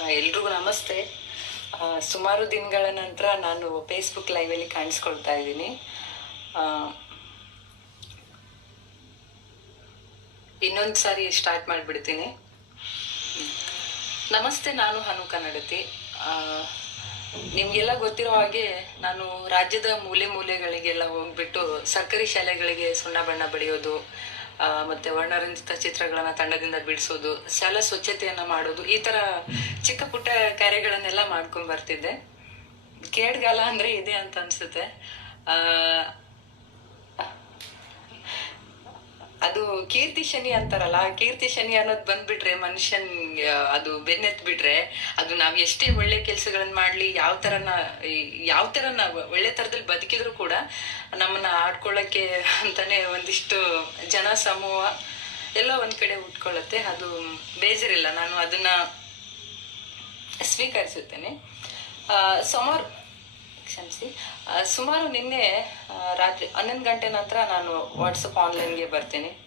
ಎಲ್ರಿಗೂ ನಮಸ್ತೆ. ಸುಮಾರು ದಿನಗಳ ನಂತರ ನಾನು ಫೇಸ್ಬುಕ್ ಲೈವಲ್ಲಿ ಕಾಣಿಸ್ಕೊಳ್ತಾ ಇದ್ದೀನಿ. ಇನ್ನೊಂದು ಸಾರಿ ಸ್ಟಾರ್ಟ್ ಮಾಡಿಬಿಡ್ತೀನಿ. ನಮಸ್ತೆ, ನಾನು ಹನು ಕನ್ನಡತಿ ನಿಮಗೆಲ್ಲ ಗೊತ್ತಿರೋ ಹಾಗೆ ನಾನು ರಾಜ್ಯದ ಮೂಲೆ ಮೂಲೆಗಳಿಗೆಲ್ಲ ಹೋಗ್ಬಿಟ್ಟು ಸರ್ಕಾರಿ ಶಾಲೆಗಳಿಗೆ ಸುಣ್ಣ ಬಣ್ಣ ಬಳಿಯೋದು ಮತ್ತೆ ವರ್ಣರಂಜಿತ ಚಿತ್ರಗಳನ್ನ ತಂಡದಿಂದ ಬಿಡಿಸೋದು, ಶಾಲಾ ಸ್ವಚ್ಛತೆಯನ್ನ ಮಾಡೋದು, ಈ ತರ ಚಿಕ್ಕ ಪುಟ್ಟ ಕಾರ್ಯಗಳನ್ನೆಲ್ಲ ಮಾಡ್ಕೊಂಡ್ ಬರ್ತಿದ್ದೆ. ಕೇಡ್ಗಾಲ ಅಂದ್ರೆ ಇದೆ ಅಂತ ಅನ್ಸುತ್ತೆ. ಆ ಅದು ಕೀರ್ತಿ ಶನಿ ಅಂತಾರಲ್ಲ ಕೀರ್ತಿ ಶನಿ ಅನ್ನೋದು ಬಂದ್ಬಿಟ್ರೆ ಮನುಷ್ಯನ್ ಅದು ಬೆನ್ನೆತ್ ಬಿಟ್ರೆ ಅದು ನಾವ್ ಎಷ್ಟೇ ಒಳ್ಳೆ ಕೆಲ್ಸಗಳನ್ನ ಮಾಡ್ಲಿ ಯಾವ ತರನ ಯಾವ ತರ ಒಳ್ಳೆ ತರದಲ್ಲಿ ಬದುಕಿದ್ರು ಕೂಡ ನಮ್ಮನ್ನ ಆಡ್ಕೊಳ್ಳಕ್ಕೆ ಅಂತಾನೆ ಒಂದಿಷ್ಟು ಜನ ಸಮೂಹ ಎಲ್ಲ ಒಂದ್ ಕಡೆ ಉಟ್ಕೊಳ್ಳುತ್ತೆ ಅದು ಬೇಜಾರಿಲ್ಲ. ನಾನು ಅದನ್ನ ಸ್ವೀಕರಿಸುತ್ತೇನೆ. ಆ, ಸುಮಾರು ಕ್ಷಮಿಸಿ ಸುಮಾರು ನಿನ್ನೆ ರಾತ್ರಿ ಹನ್ನೊಂದು ಗಂಟೆ ನಂತರ ನಾನು ವಾಟ್ಸಪ್ ಆನ್ಲೈನ್ಗೆ ಬರ್ತೀನಿ.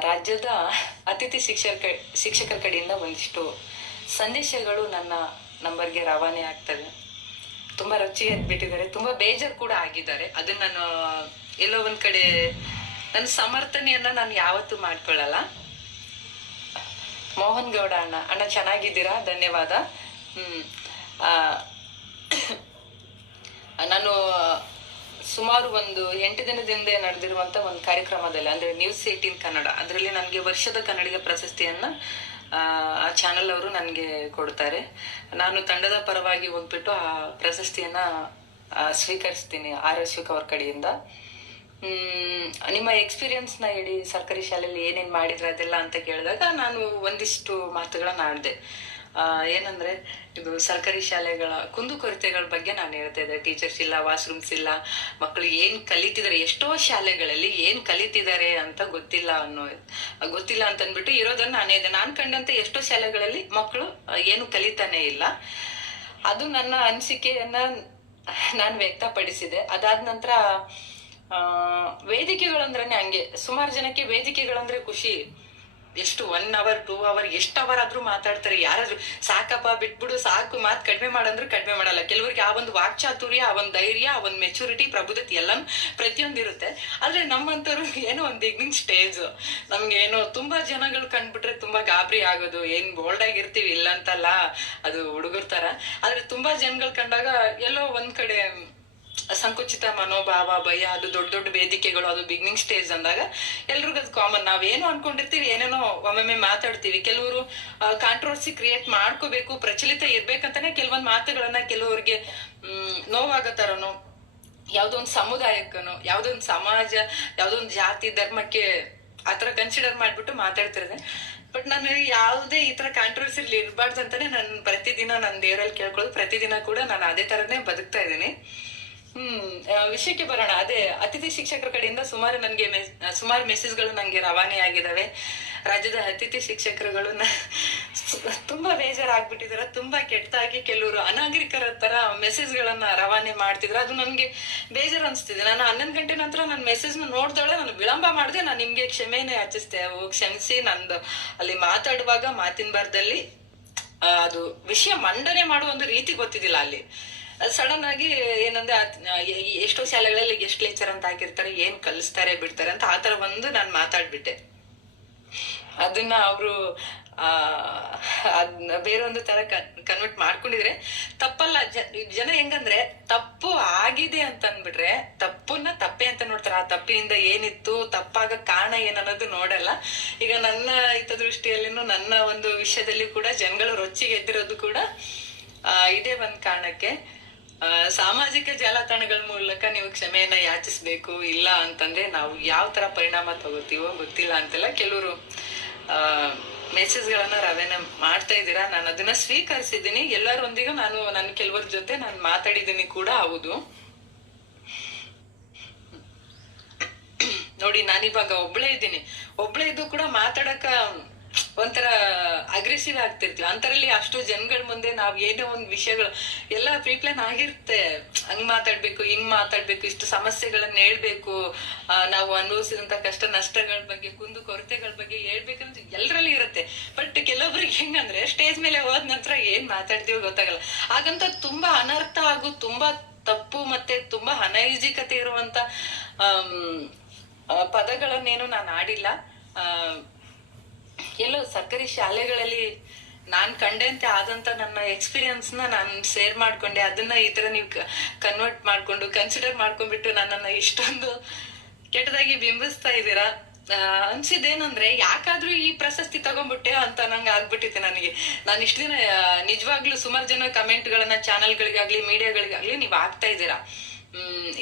ರಾಜ್ಯದ ಅತಿಥಿ ಶಿಕ್ಷಕ, ಶಿಕ್ಷಕರ ಕಡೆಯಿಂದ ಒಂದಿಷ್ಟು ಸಂದೇಶಗಳು ನನ್ನ ನಂಬರ್ಗೆ ರವಾನೆ ಆಗ್ತವೆ. ತುಂಬಾ ರುಚಿ ಬಿಟ್ಟಿದ್ದಾರೆ ತುಂಬಾ ಬೇಜಾರು ಕೂಡ ಆಗಿದ್ದಾರೆ. ಅದನ್ನ ನಾನು ಎಲ್ಲೋ ಒಂದ್ ಕಡೆ ನನ್ನ ಸಮರ್ಥನೆಯನ್ನ ನಾನು ಯಾವತ್ತೂ ಮಾಡ್ಕೊಳ್ಳಲ್ಲ. ಮೋಹನ್ ಗೌಡ ಅಣ್ಣ ಅಣ್ಣ ಚೆನ್ನಾಗಿದ್ದೀರಾ? ಧನ್ಯವಾದ. ಹ್ಮ್ ನಾನು ಸುಮಾರು ಒಂದು ಎಂಟು ದಿನದಿಂದ ನಡೆದಿರುವಂತ ಒಂದು ಕಾರ್ಯಕ್ರಮದಲ್ಲಿ ಅಂದ್ರೆ ನ್ಯೂಸ್ ಏಟೀನ್ ಕನ್ನಡ. ಅದರಲ್ಲಿ ನನಗೆ ವರ್ಷದ ಕನ್ನಡಿಗ ಪ್ರಶಸ್ತಿಯನ್ನ ಆ, ಚಾನೆಲ್ ಅವರು ನನಗೆ ಕೊಡ್ತಾರೆ. ನಾನು ತಂಡದ ಪರವಾಗಿ ಹೋಗ್ಬಿಟ್ಟು ಆ ಪ್ರಶಸ್ತಿಯನ್ನ ಸ್ವೀಕರಿಸ್ತೀನಿ ಆರ್ ಅಶೋಕ್ ಅವ್ರ ಕಡೆಯಿಂದ. ನಿಮ್ಮ ಎಕ್ಸ್ಪೀರಿಯನ್ಸ್ನ ಹೇಳಿ ಸರ್ಕಾರಿ ಶಾಲೆಯಲ್ಲಿ ಏನೇನ್ ಮಾಡಿದ್ರೆ ಅದೆಲ್ಲ ಅಂತ ಕೇಳಿದಾಗ ನಾನು ಒಂದಿಷ್ಟು ಮಾತುಗಳನ್ನ ಆಡ್ದೆ. ಏನಂದ್ರೆ, ಇದು ಸರ್ಕಾರಿ ಶಾಲೆಗಳ ಕುಂದುಕೊರತೆಗಳ ಬಗ್ಗೆ ನಾನು ಹೇಳ್ತಾ ಇದ್ದೆ. ಟೀಚರ್ಸ್ ಇಲ್ಲ ವಾಶ್ರೂಮ್ಸ್ ಇಲ್ಲ ಮಕ್ಕಳು ಏನ್ ಕಲಿತಿದ್ದಾರೆ, ಎಷ್ಟೋ ಶಾಲೆಗಳಲ್ಲಿ ಏನ್ ಕಲಿತಿದ್ದಾರೆ ಅಂತ ಗೊತ್ತಿಲ್ಲ ಅನ್ನೋ, ಗೊತ್ತಿಲ್ಲ ಅಂತ ಅಂದ್ಬಿಟ್ಟು ಇರೋದನ್ನ ನಾನೇ ಇದೆ ನಾನ್ ಕಂಡಂತೆ ಎಷ್ಟೋ ಶಾಲೆಗಳಲ್ಲಿ ಮಕ್ಕಳು ಏನು ಕಲಿತಾನೆ ಇಲ್ಲ. ಅದು ನನ್ನ ಅನಿಸಿಕೆಯನ್ನ ನಾನು ವ್ಯಕ್ತಪಡಿಸಿದೆ. ಅದಾದ ನಂತರ ವೇದಿಕೆಗಳಂದ್ರೆ ಹಂಗೆ. ಸುಮಾರು ಜನಕ್ಕೆ ವೇದಿಕೆಗಳಂದ್ರೆ ಖುಷಿ. ಎಷ್ಟು ಒನ್ ಅವರ್ ಟೂ ಅವರ್ ಎಷ್ಟು ಅವರ್ ಆದ್ರೂ ಮಾತಾಡ್ತಾರೆ. ಯಾರಾದ್ರೂ ಸಾಕಪ್ಪ, ಬಿಟ್ಬಿಡು, ಸಾಕು, ಮಾತ್ ಕಡಿಮೆ ಮಾಡಂದ್ರು ಕಡಿಮೆ ಮಾಡಲ್ಲ. ಕೆಲವರಿಗೆ ಆ ಒಂದು ವಾಕ್ಚಾತುರ್ಯ, ಆ ಒಂದು ಧೈರ್ಯ, ಆ ಒಂದು ಮೆಚುರಿಟಿ ಪ್ರಬುದ್ಧತೆ ಎಲ್ಲಾನು ಪ್ರತಿಯೊಂದು ಇರುತ್ತೆ ಆದ್ರೆ ನಮ್ಮಂತವ್ರು ಏನೋ ಒಂದು ಬಿಗ್ನಿಂಗ್ ಸ್ಟೇಜ್ ನಮ್ಗೆ ಏನೋ ತುಂಬಾ ಜನಗಳು ಕಂಡ್ಬಿಟ್ರೆ ತುಂಬಾ ಗಾಬರಿ ಆಗೋದು. ಏನ್ ಬೋಲ್ಡ್ ಆಗಿರ್ತೀವಿ ಇಲ್ಲ ಅಂತಲ್ಲ ಅದು ಹುಡುಗರ ತರ ಆದ್ರೆ ತುಂಬಾ ಜನಗಳು ಕಂಡಾಗ ಎಲ್ಲೋ ಒಂದ್ ಕಡೆ ಸಂಕುಚಿತ ಮನೋಭಾವ, ಭಯ, ಅದು ದೊಡ್ಡ ದೊಡ್ಡ ವೇದಿಕೆಗಳು, ಅದು ಬಿಗಿನಿಂಗ್ ಸ್ಟೇಜ್ ಅಂದಾಗ ಎಲ್ರಿಗೂ ಅದು ಕಾಮನ್ ನಾವೇನು ಅನ್ಕೊಂಡಿರ್ತೀವಿ, ಏನೇನೋ ಒಮ್ಮೊಮ್ಮೆ ಮಾತಾಡ್ತೀವಿ. ಕೆಲವರು ಕಾಂಟ್ರವರ್ಸಿ ಕ್ರಿಯೇಟ್ ಮಾಡ್ಕೋಬೇಕು, ಪ್ರಚಲಿತ ಇರ್ಬೇಕಂತಾನೆ ಕೆಲವೊಂದು ಮಾತುಗಳನ್ನ ಕೆಲವರಿಗೆ, ಹ್ಮ್, ನೋವಾಗೋ ತರನೋ, ಯಾವ್ದೋ ಒಂದು ಸಮುದಾಯಕ್ಕನೋ, ಯಾವ್ದೋ ಒಂದು ಸಮಾಜ, ಯಾವ್ದೋ ಒಂದು ಜಾತಿ, ಧರ್ಮಕ್ಕೆ ಆತರ ಕನ್ಸಿಡರ್ ಮಾಡ್ಬಿಟ್ಟು ಮಾತಾಡ್ತಿರದೆ. ಬಟ್ ನಾನು ಯಾವುದೇ ಈ ತರ ಕಾಂಟ್ರವರ್ಸಿ ಇರ್ಬಾರ್ದು ಅಂತಾನೆ ನಾನು ಪ್ರತಿದಿನ ನನ್ನ ದೇವರಲ್ಲಿ ಕೇಳ್ಕೊಳ್ಳೋದು. ಪ್ರತಿದಿನ ಕೂಡ ನಾನು ಅದೇ ತರನೇ ಬದುಕ್ತಾ ಇದ್ದೀನಿ. ಹ್ಮ್ ವಿಷಯಕ್ಕೆ ಬರೋಣ. ಅದೇ, ಅತಿಥಿ ಶಿಕ್ಷಕರ ಕಡೆಯಿಂದ ಸುಮಾರು ನನ್ಗೆ ಸುಮಾರು ಸುಮಾರು ಮೆಸೇಜ್ಗಳು ನಂಗೆ ರವಾನೆ ಆಗಿದಾವೆ. ರಾಜ್ಯದ ಅತಿಥಿ ಶಿಕ್ಷಕರುಗಳು ತುಂಬಾ ಬೇಜಾರಾಗ್ಬಿಟ್ಟಿದಾರ. ತುಂಬಾ ಕೆಟ್ಟದಾಗಿ ಕೆಲವರು ಅನಾಗರಿಕರ ತರ ಮೆಸೇಜ್ ಗಳನ್ನ ರವಾನೆ ಮಾಡ್ತಿದ್ರು. ಅದು ನನ್ಗೆ ಬೇಜಾರು ಅನ್ಸ್ತಿದೆ. ನಾನು ಹನ್ನೊಂದು ಗಂಟೆ ನಂತರ ನನ್ನ ಮೆಸೇಜ್ನ ನೋಡ್ದಾಳೆ ನಾನು ವಿಳಂಬ ಮಾಡಿದೆ. ನಾನು ನಿಮ್ಗೆ ಕ್ಷಮೆನೆ ಯಾಚಿಸ್ತೆ ಅವು ಕ್ಷಮಿಸಿ, ನಂದು ಅಲ್ಲಿ ಮಾತಾಡುವಾಗ, ಮಾತಿನ ಬರ್ದಲ್ಲಿ ಅದು ವಿಷಯ ಮಂಡನೆ ಮಾಡುವ ಒಂದು ರೀತಿ ಗೊತ್ತಿದ್ದಿಲ್ಲ ಅಲ್ಲಿ. ಸಡನ್ ಆಗಿ ಏನಂದ್ರೆ ಎಷ್ಟೋ ಶಾಲೆಗಳಲ್ಲಿ ಗೆಸ್ಟ್ ಲೆಕ್ಚರ್ ಅಂತ ಹಾಕಿರ್ತಾರೆ, ಏನ್ ಕಲಿಸ್ತಾರೆ, ಬಿಡ್ತಾರೆ ಅಂತ ಆತರ ಒಂದು ನಾನು ಮಾತಾಡ್ಬಿಟ್ಟೆ. ಅದನ್ನ ಅವರು, ಆ ಅದನ್ನ ಬೇರೊಂದು ತರ ಕನ್ವರ್ಟ್ ಮಾಡ್ಕೊಂಡಿದ್ರೆ ತಪ್ಪಲ್ಲ. ಜನ ಹೆಂಗಂದ್ರೆ ತಪ್ಪು ಆಗಿದೆ ಅಂತ ಅಂದ್ಬಿಟ್ರೆ ತಪ್ಪನ್ನ ತಪ್ಪೆ ಅಂತ ನೋಡ್ತಾರೆ. ಆ ತಪ್ಪಿನಿಂದ ಏನಿತ್ತು, ತಪ್ಪಾಗ ಕಾರಣ ಏನನ್ನೋದು ನೋಡಲ್ಲ. ಈಗ ನನ್ನ ಹಿತದೃಷ್ಟಿಯಲ್ಲಿನೂ ನನ್ನ ಒಂದು ವಿಷಯದಲ್ಲಿ ಕೂಡ ಜನಗಳು ರೊಚ್ಚಿಗೆ ಎದ್ದಿರೋದು ಕೂಡ ಇದೇ ಒಂದ್ ಕಾರಣಕ್ಕೆ. ಸಾಮಾಜಿಕ ಜಾಲತಾಣಗಳ ಮೂಲಕ ನೀವು ಕ್ಷಮೆಯನ್ನ ಯಾಚಿಸ್ಬೇಕು ಇಲ್ಲ ಅಂತಂದ್ರೆ ನಾವು ಯಾವ ತರ ಪರಿಣಾಮ ತಗೋತೀವೋ ಗೊತ್ತಿಲ್ಲ ಅಂತೆಲ್ಲ ಕೆಲವರು ಮೆಸೇಜ್ಗಳನ್ನ ರವಾನೆ ಮಾಡ್ತಾ ಇದ್ದೀರಾ? ನಾನು ಅದನ್ನ ಸ್ವೀಕರಿಸಿದ್ದೀನಿ. ಎಲ್ಲರೊಂದಿಗೂ ನಾನು, ನನ್ನ ಕೆಲವರ ಜೊತೆ ನಾನು ಮಾತಾಡಿದ್ದೀನಿ ಕೂಡ ಹೌದು. ನೋಡಿ, ನಾನಿವಾಗ ಒಬ್ಳೇ ಇದ್ದೀನಿ. ಒಬ್ಳೇ ಇದ್ದು ಕೂಡ ಮಾತಾಡಕ ಒಂಥರ ಅಗ್ರೆಸಿವ್ ಆಗ್ತಿರ್ತೀವಿ. ಅಂತರಲ್ಲಿ ಅಷ್ಟು ಜನಗಳ ಮುಂದೆ ನಾವ್ ಏನೋ ಒಂದ್ ವಿಷಯಗಳು, ಎಲ್ಲ ಪ್ರೀಪ್ಲಾನ್ ಆಗಿರುತ್ತೆ. ಹಂಗ್ ಮಾತಾಡ್ಬೇಕು, ಹಿಂಗ್ ಮಾತಾಡ್ಬೇಕು, ಇಷ್ಟು ಸಮಸ್ಯೆಗಳನ್ನ ಹೇಳ್ಬೇಕು. ನಾವು ಅನುಭವಿಸಿದಂತ ಕಷ್ಟ ನಷ್ಟಗಳ ಬಗ್ಗೆ, ಕುಂದು ಕೊರತೆಗಳ ಬಗ್ಗೆ ಹೇಳ್ಬೇಕಂತ ಎಲ್ಲರಲ್ಲಿ ಇರುತ್ತೆ. ಬಟ್ ಕೆಲವೊಬ್ರಿಗೆ ಹೆಂಗಂದ್ರೆ ಸ್ಟೇಜ್ ಮೇಲೆ ಹೋದ ನಂತರ ಏನ್ ಮಾತಾಡ್ತೀವೋ ಗೊತ್ತಾಗಲ್ಲ. ಹಾಗಂತ ತುಂಬಾ ಅನರ್ಥ ಹಾಗೂ ತುಂಬಾ ತಪ್ಪು ಮತ್ತೆ ತುಂಬಾ ಅನೈಜಿಕತೆ ಇರುವಂತ ಪದಗಳನ್ನೇನು ನಾನು ಆಡಿಲ್ಲ. ಎಲ್ಲೋ ಸರ್ಕಾರಿ ಶಾಲೆಗಳಲ್ಲಿ ನಾನ್ ಕಂಡಂತೆ ಆದಂತ ನನ್ನ ಎಕ್ಸ್ಪೀರಿಯನ್ಸ್ನ ನಾನು ಶೇರ್ ಮಾಡ್ಕೊಂಡೆ. ಅದನ್ನ ಈ ತರ ನೀವು ಕನ್ವರ್ಟ್ ಮಾಡ್ಕೊಂಡು ಕನ್ಸಿಡರ್ ಮಾಡ್ಕೊಂಡ್ಬಿಟ್ಟು ನನ್ನನ್ನ ಇಷ್ಟೊಂದು ಕೆಟ್ಟದಾಗಿ ಬಿಂಬಿಸ್ತಾ ಇದ್ದೀರಾ? ಅನ್ಸಿದ್ದೇನಂದ್ರೆ ಯಾಕಾದ್ರೂ ಈ ಪ್ರಶಸ್ತಿ ತಗೊಂಡ್ಬಿಟ್ಟೆ ಅಂತ ನಂಗೆ ಆಗ್ಬಿಟ್ಟಿದೆ ನನಗೆ. ನಾನು ಇಷ್ಟು ದಿನ ನಿಜವಾಗ್ಲೂ ಸುಮಾರು ಜನ ಕಮೆಂಟ್ ಗಳನ್ನ ಚಾನೆಲ್ಗಳಿಗಾಗ್ಲಿ ಮೀಡಿಯಾಗಳಿಗಾಗ್ಲಿ ನೀವು ಆಗ್ತಾ ಇದ್ದೀರಾ?